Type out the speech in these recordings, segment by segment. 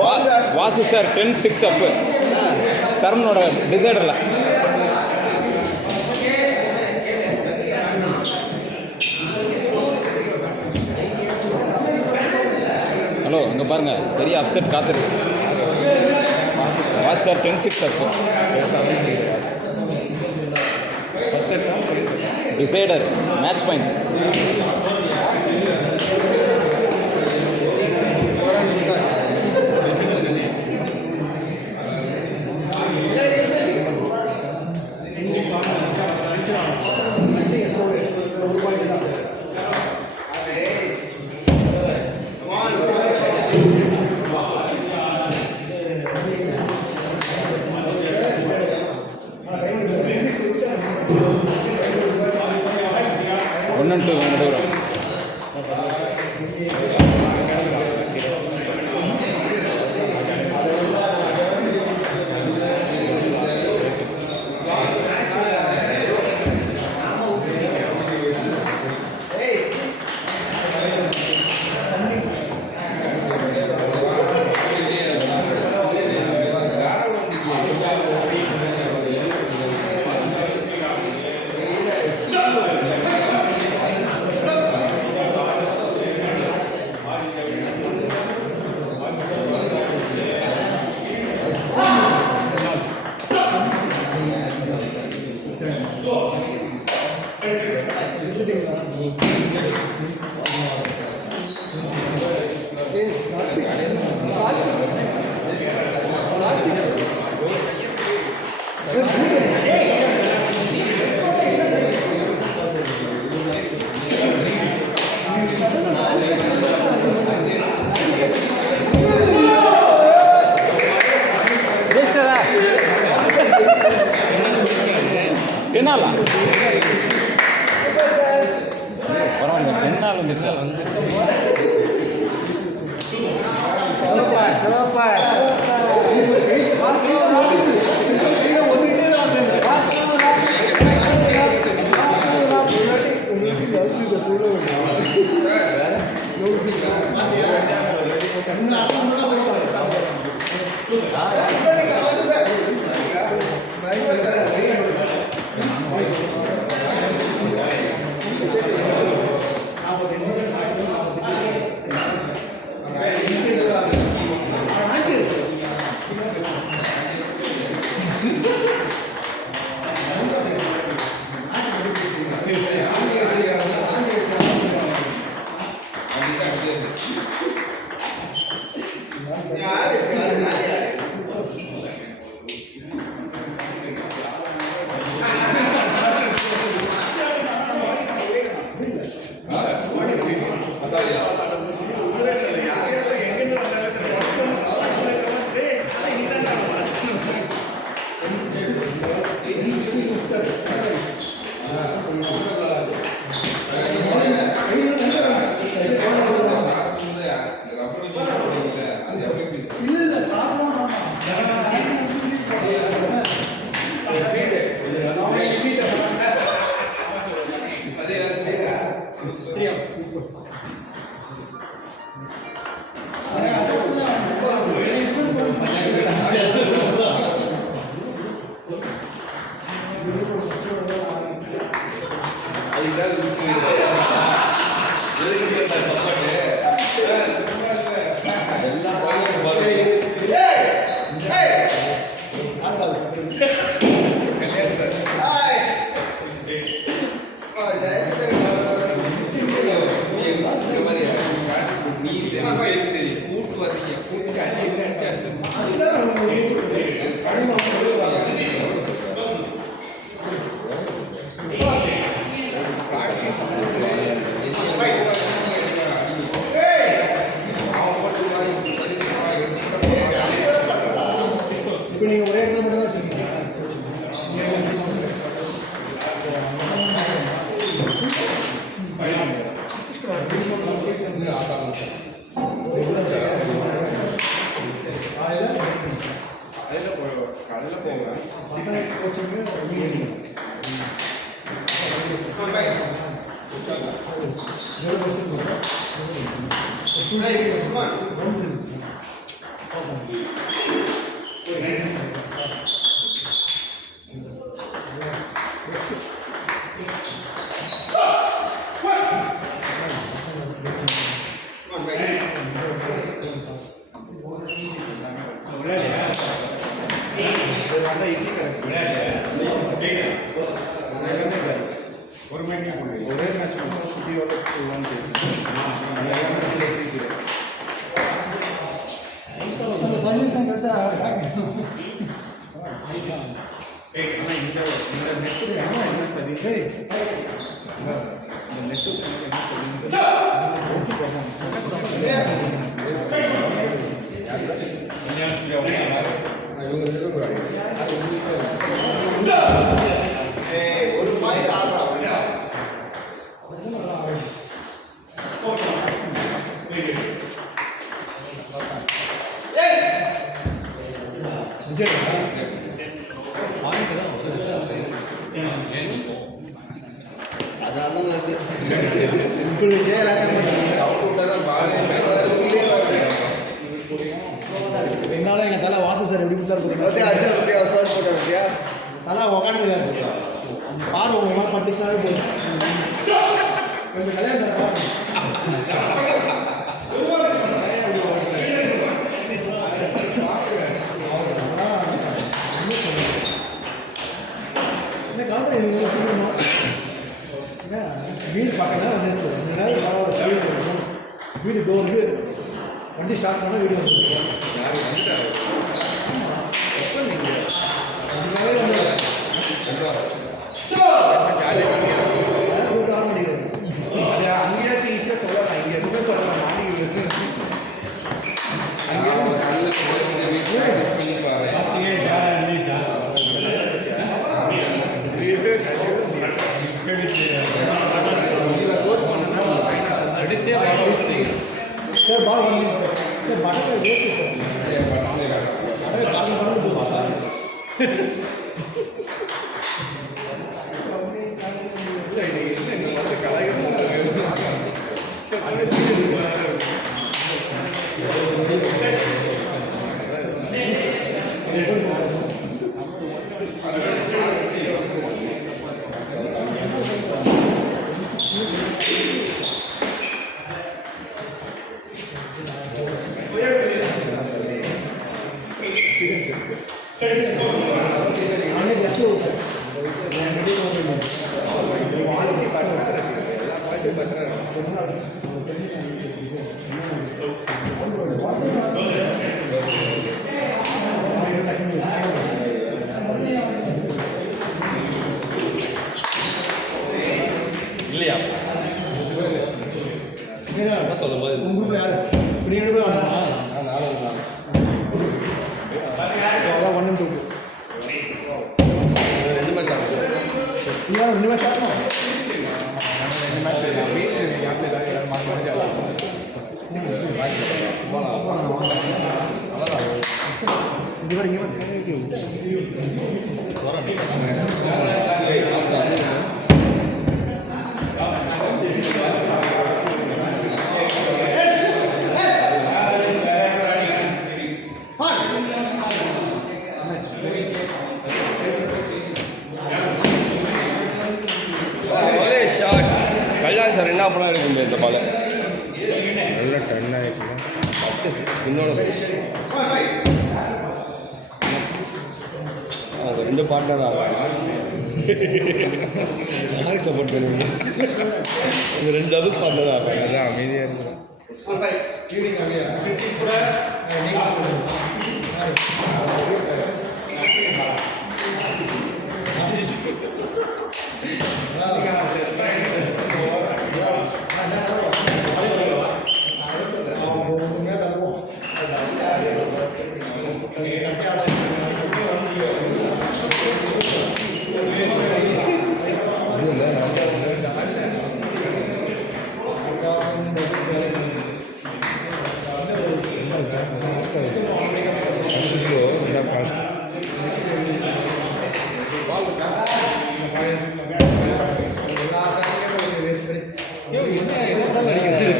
Vasu sir 10-6 அப்பு சரவணோட டிசைடரில். Hello இங்கே பாருங்கள், பெரிய அப்செட் காத்திருக்கு. வாசு சார் 10-6 அப்பு டிசைடர் மேட்ச் பாயிண்ட். ஒன்று நடுவரும் என்னால பரவாயில்ல, என்னால் வந்துச்சா ஒரு மேட்ச் ஒரே மேட்ச் சிட்டியோட சர்வீஸ் இந்த நெட்டு என்ன சரி இந்த நெட்டு ஒரு பாயிண்ட் ஆடுறா என்னால எங்க தலை வாசு சார் எப்படி கொடுத்தாரு தலை உக்காந்துருக்காரு பாரு உங்க பட்டு சார் கொஞ்சம் கல்யாணம் இந்த காலத்தில் வீடு பக்கத்தில் வந்துருச்சு வீடு டோர் வண்டி ஸ்டார்ட் பண்ணால் வீடு அங்கேயாச்சும் ஈஸியாக சொல்லலாம் இங்கே எதுவுமே சொல்லலாம் கோச் பண்ணா அடிச்சே சார் பால் வந்து சார் பட்டர் வேஸ்ட்டு சார் பறந்து பறந்து போகும் நானே கெஸ்ட் இல்லையா என்ன சொல்லும்போது உங்க குரூப்ல யாரு இப்படி 2 பேர் வந்தாங்க அதான் 1 2 ரெண்டு மேட்ச் ஆகும் நீங்க 2 மேட்ச் ஆடணும் இங்க வர ஒரே ஷாட் கல்யாண் சார் என்ன பண்ணா இருக்கு இந்த பால நல்ல டன் ஆயிடுச்சு ஸ்பின்னோட அவங்க 2 பார்ட்னர் ஆகிறாங்க யாருக்கு சப்போர்ட் பண்ணுவீங்க இது 2 டபுள்ஸ் பார்ட்னர் ஆகிறாங்க அதான் அமைதியாக இருக்கு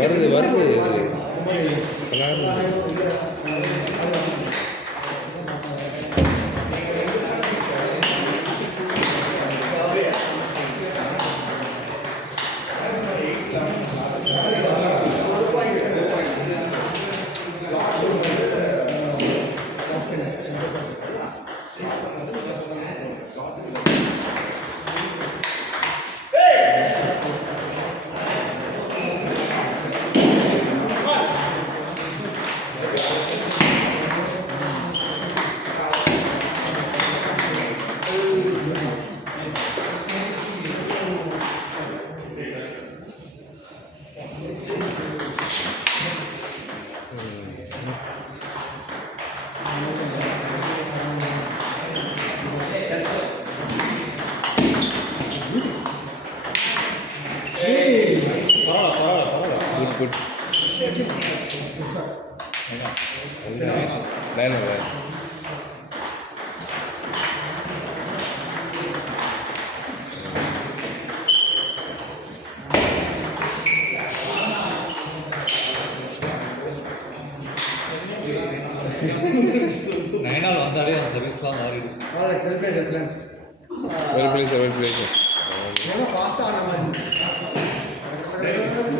வருது வருது Thank you. லைன் நைனால் வந்தாலே அவன் சர்வீஸ்லாம் மாறிடும். வெல் பிளேஸ் ஃபாஸ்ட்டாக ஆன மாதிரி